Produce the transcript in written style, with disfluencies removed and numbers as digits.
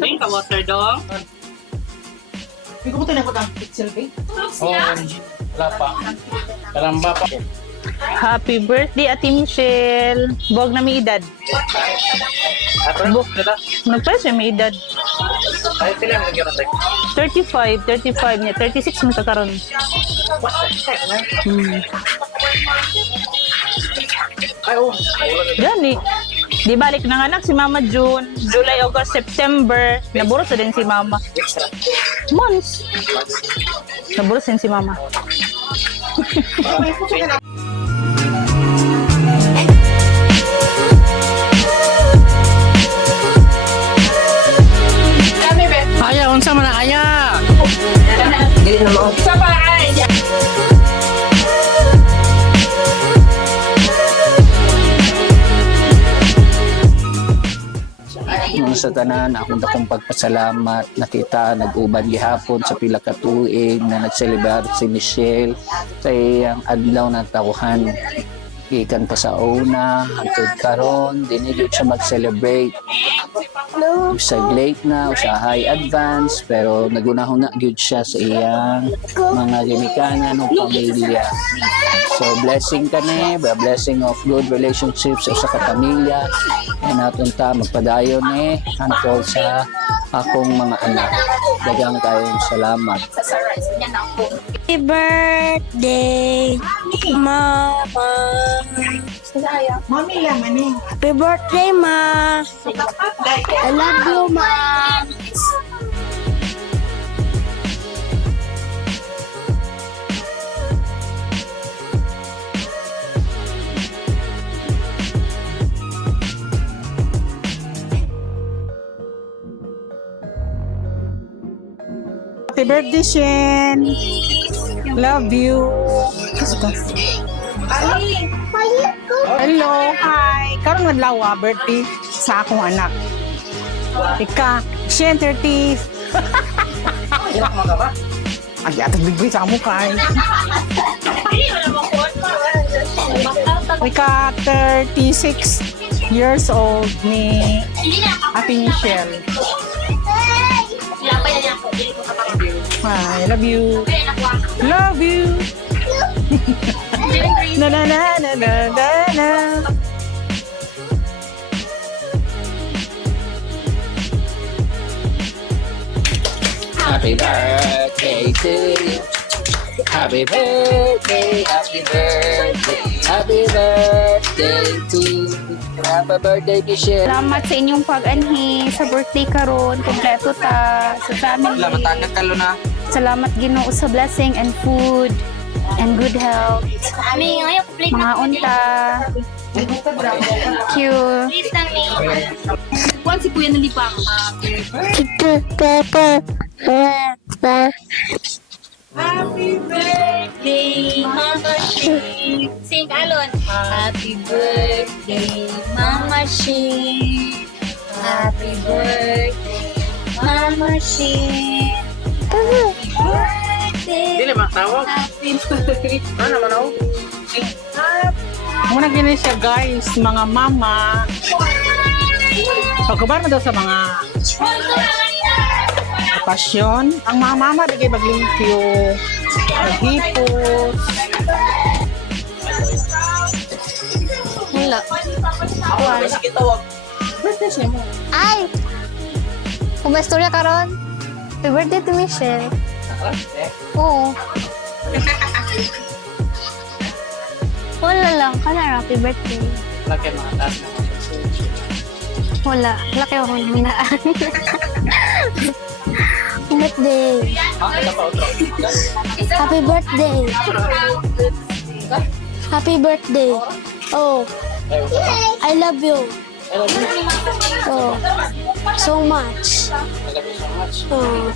Ay, ka-water dong. Hindi ko po tinapot ang pixel cake. Oo, wala pa. Kalamba pa. Happy birthday, Ate Michelle. Buwag na may edad. Ato, dala. Nagpa siya may edad. Ay, sila yung nagyan 35 niya. 36 mo kakaroon. Ay, oo. Yan eh. Di balik ng anak si Mama June, July, August, September. Naburos na din si Mama. Months. Naburos din si Mama. Aya, unsa man na aya? Sa tanan, akong dakong pagpasalamat. Nakita, nag-uban gihapon sa pila ka tuig na nag-celebrate si Michelle sa iyang adlaw ng tawhan. Ikan pa sa una, hangtod karon, dinigit siya mag-celebrate. Sa late na, sa high advance, pero nagunahon na gyud siya sa iyang mga ginikanan ng pamilya. So blessing kani, blessing of good relationships sa kapamilya. Ay natin ta magpadayon hangtod sa akong mga anak. Daghang kayong salamat. Happy birthday, Mama. Mami lang, ano? Happy birthday, Ma. I love you, Ma. Happy birthday, Shen. Love you. Hello, hi. Karong adlaw birthday sa akong anak. Ika, Shen 30. Ay, atag bigri sa amo kay. Ika 36 years old ni Ate Michelle. I love you. Love you. Na na na na na na na. Happy birthday to you. Happy birthday, happy birthday, happy birthday to you. Happy birthday, Michelle. Salamat sa inyong pag-anhi sa birthday karon. Kompleto ta sa family. Salamat agad kalo na. Salamat Ginoo sa blessing and food and good health. Mga unta. Thank you. Kuan si Kuya Nalipang. Happy birthday, Mama Shi. Sing alon. Happy birthday, Mama Shi. Happy birthday, Mama Shi. Happy birthday. Dili matawag. Happy birthday. Ano man ako? Muna gini siya guys, mga mama. Pagkabar na daw sa mga pasyon. Ang mga mama di kayo maglimpyo, maghipos. Wala. Sige tawag. Birthday siya mo. Ay! Kung may istorya karon, happy birthday to Michelle. Oo. Wala lang. Kana happy birthday. Laki mga taas na. Wala. Laki ako hinaan. Birthday. Ito pa otro. Happy birthday. Happy birthday. Oh, Ay, usa pa. I love you. I love you. Oh, so much. I love you so much. Oh.